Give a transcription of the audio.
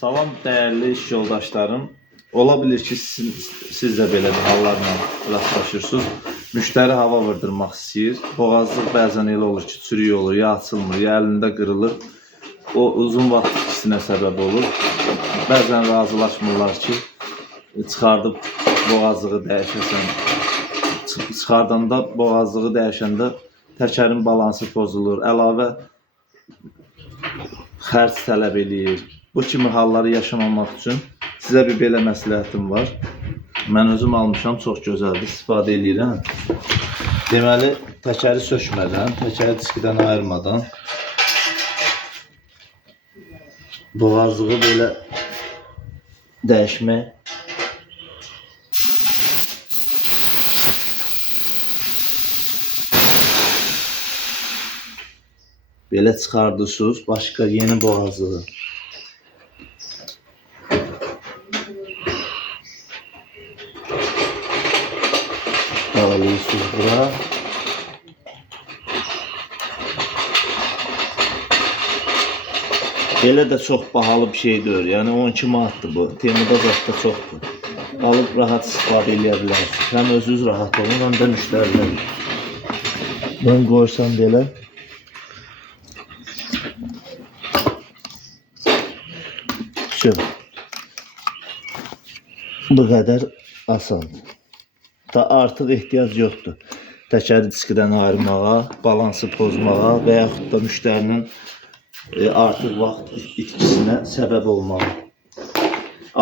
Salam değerli iş yoldaşlarım. Ola bilir ki siz də belə bir hallarla rastlaşırsınız. Müştəri hava vurdurmaq istəyir. Boğazlıq bəzən elə olur ki, çürük olur, ya açılmır, ya əlində qırılır. O uzun vaxt ikisinə səbəb olur. Bəzən razılaşmırlar ki, çıxardıb boğazlığı dəyişəsən. Çıxardanda boğazlığı dəyişəndə təkərin balansı pozulur, əlavə xərc tələb eləyir. Bu kimi halları yaşamamaq üçün sizə bir belə məsləhətim var. Mən özüm almışam, çox gözəldir, istifadə edirəm. Deməli, təkəri sökmədən, təkəri diskidən ayırmadan boğazlığı belə dəyişmək belə çıxardırsınız, başqa yeni boğazlığı bağlıyorsunuz bura. Belə də çox bahalı bir şey deyil. Yəni 12 manatdır bu. Temuda zətdə çoxdur. Alıb rahat istifadə edə bilərsiniz. Həm özünüz rahat olun, həm də müştərilər. Mən qoysam belə. Bu qədər asandır. Da artıq ehtiyac yoxdur. Təkəri diskidən ayırmağa, balansı pozmağa və yaxud da müştərinin artıq vaxt itkisinə səbəb olmalı.